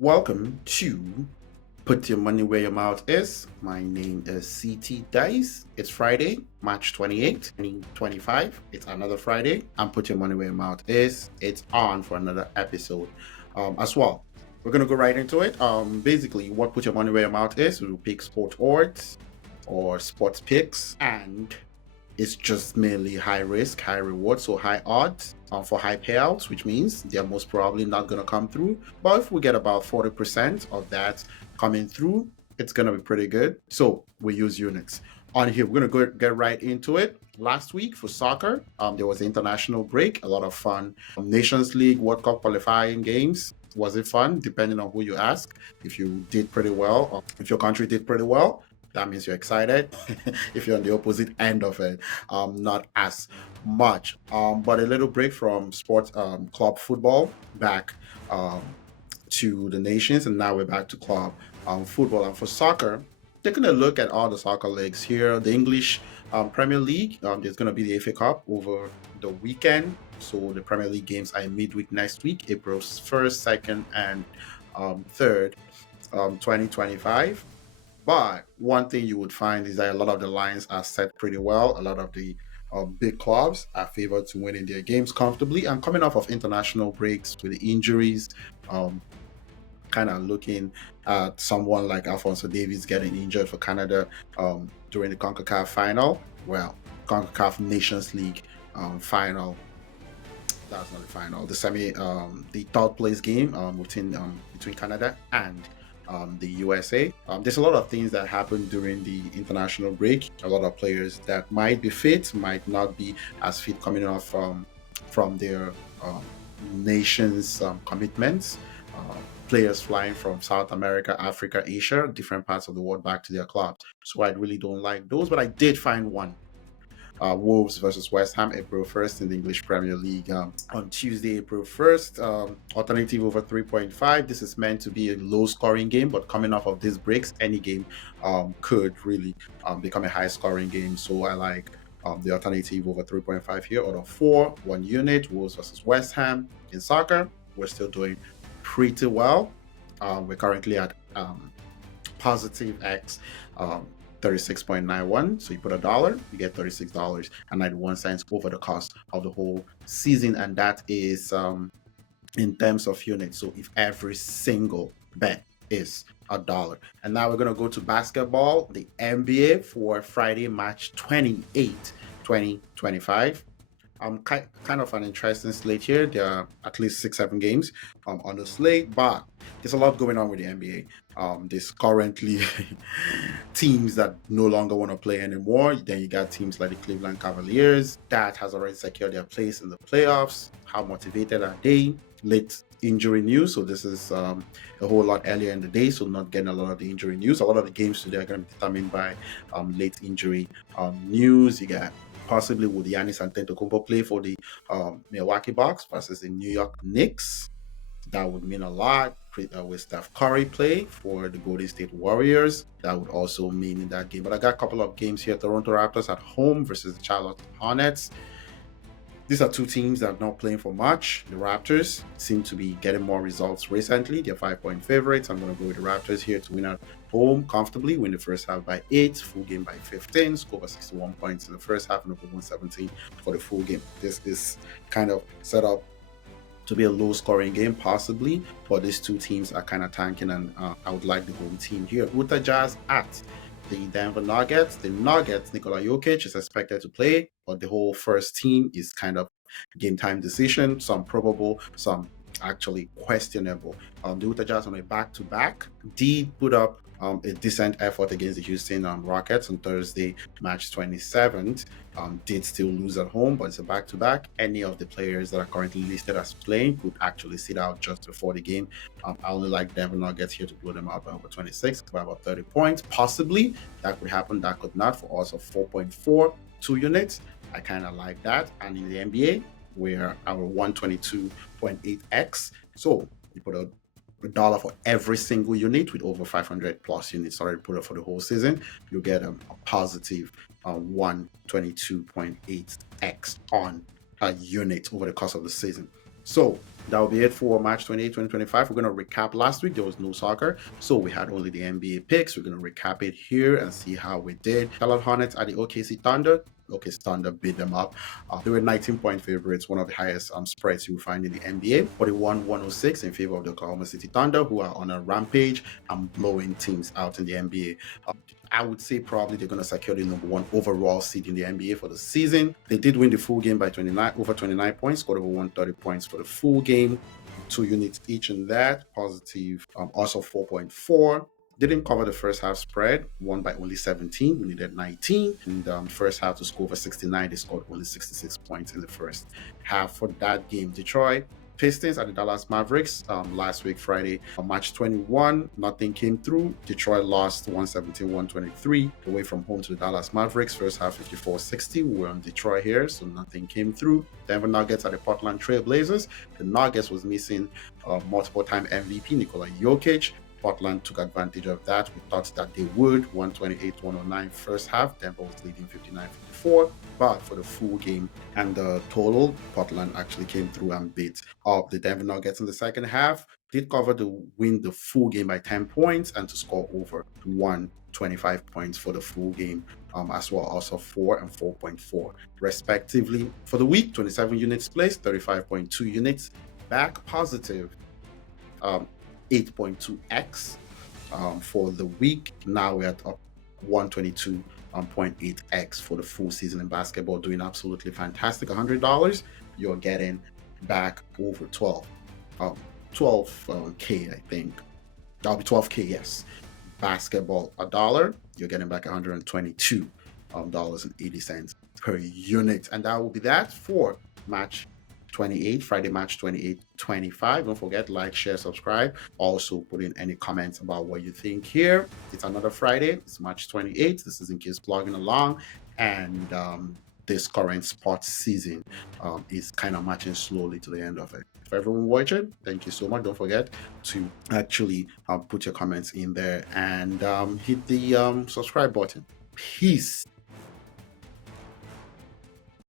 Welcome to Put Your Money Where Your Mouth Is. My name is CT Dice. It's Friday, March 28th, 2025. It's another Friday, and Put Your Money Where Your Mouth Is. It's on for another episode as well. We're going to go right into it. Basically, what Put Your Money Where Your Mouth Is, we'll pick sport odds or sports picks, and it's just mainly high risk, high reward, so high odds for high payouts, which means they're most probably not going to come through. But if we get about 40% of that coming through, it's going to be pretty good. So we use units. On here, we're going to get right into it. Last week for soccer, there was an international break, a lot of fun. Nations League, World Cup qualifying games. Was it fun? Depending on who you ask. If you did pretty well, or if your country did pretty well, that means you're excited. If you're on the opposite end of it, not as much. But a little break from sports, club football, back um, to the nations, and now we're back to club football. And for soccer, taking a look at all the soccer leagues here, the English Premier League, there's going to be the FA Cup over the weekend. So the Premier League games are midweek next week, April 1st, 2nd, and 3rd, 2025. But one thing you would find is that a lot of the lines are set pretty well. A lot of the big clubs are favored to winning their games comfortably. And coming off of international breaks with the injuries, um, kind of looking at someone like Alfonso Davies getting injured for Canada during the CONCACAF final. Well, CONCACAF Nations League final. That's not the final. The the third place game between Canada and the USA. There's a lot of things that happen during the international break. A lot of players that might be fit, might not be as fit coming off from their nations' commitments. Players flying from South America, Africa, Asia, different parts of the world back to their clubs. So I really don't like those, but I did find one. Wolves versus West Ham, April 1st in the English Premier League on Tuesday, April 1st. Alternative over 3.5. This is meant to be a low scoring game, but coming off of these breaks, any game could really become a high scoring game. So I like the alternative over 3.5 here out of 4, 1 unit. Wolves versus West Ham. In soccer, we're still doing pretty well. We're currently at positive X 36.91. So you put $1, you get $36.91 over the cost of the whole season. And that is in terms of units. So if every single bet is $1. And now we're going to go to basketball, the NBA for Friday, March 28th, 2025. Kind of an interesting slate here. There are at least 6-7 games on the slate, but there's a lot going on with the NBA. There's currently teams that no longer want to play anymore. Then you got teams like the Cleveland Cavaliers that has already secured their place in the playoffs. How motivated are they? Late injury news. So this is a whole lot earlier in the day, so not getting a lot of the injury news. A lot of the games today are going to be determined by late injury news. You got possibly would Giannis Antetokounmpo play for the Milwaukee Bucks versus the New York Knicks. That would mean a lot. With Steph Curry play for the Golden State Warriors, that would also mean in that game. But I got a couple of games here. Toronto Raptors at home versus the Charlotte Hornets. These are two teams that are not playing for much. The Raptors seem to be getting more results recently. They're 5-point favorites. I'm going to go with the Raptors here to win at home comfortably, win the first half by 8, full game by 15, score over 61 points in the first half, and over 117 for the full game. This is kind of set up to be a low scoring game, possibly, but these two teams are kind of tanking, and I would like the home team here. Utah Jazz at the Denver Nuggets. The Nuggets, Nikola Jokic is expected to play, but the whole first team is kind of game time decision. Some probable, some actually questionable. The Utah Jazz on a back-to-back did put up a decent effort against the Houston Rockets on Thursday, March 27th. Did still lose at home, but it's a back-to-back. Any of the players that are currently listed as playing could actually sit out just before the game. I only like Denver Nuggets here to blow them out by over 26, by about 30 points. Possibly that could happen, that could not, for us of 4.4, 2 units. I kind of like that. And in the NBA, we're our 122.8x. So you put a dollar for every single unit with over 500 plus units already put up for the whole season. You get a positive 122.8x on a unit over the course of the season. So That will be it for March 28, 2025. We're going to recap last week. There was no soccer, so we had only the NBA picks. We're going to recap it here and see how we did. Charlotte Hornets at the OKC Thunder. OKC Thunder beat them up. They were 19-point favorites, one of the highest spreads you will find in the NBA. 41-106 in favor of the Oklahoma City Thunder, who are on a rampage and blowing teams out in the NBA. I would say probably they're going to secure the number 1 overall seed in the NBA for the season. They did win the full game by over 29 points, scored over 130 points for the full game. 2 units each in that. Positive, also 4.4. Didn't cover the first half spread, won by only 17. We needed 19. In the first half to score over 69, they scored only 66 points in the first half for that game. Detroit Pistons at the Dallas Mavericks last week, Friday, on March 21. Nothing came through. Detroit lost 117-123 away from home to the Dallas Mavericks. First half 54-60. We're on Detroit here, so nothing came through. Denver Nuggets at the Portland Trail Blazers. The Nuggets was missing multiple-time MVP Nikola Jokic. Portland took advantage of that. We thought that they would. 128-109 first half. Denver was leading 59-54. But for the full game and the total, Portland actually came through and beat up the Denver Nuggets in the second half. Did cover to win the full game by 10 points and to score over 125 points for the full game as well. Also 4 and 4.4 respectively. For the week, 27 units placed, 35.2 units back positive. 8.2x for the week. Now we're at 122.8x for the full season in basketball, doing absolutely fantastic. $100, you're getting back over 12k, I think. That'll be 12k, yes. Basketball, $1, you're getting back $122.80 per unit. And that will be that for March 28, Friday, March 28, 25. Don't forget, like, share, subscribe. Also put in any comments about what you think here. It's another Friday. It's March 28. This is In Case plugging along. And this current sports season is kind of marching slowly to the end of it. For everyone watching, thank you so much. Don't forget to actually put your comments in there and hit the subscribe button. Peace.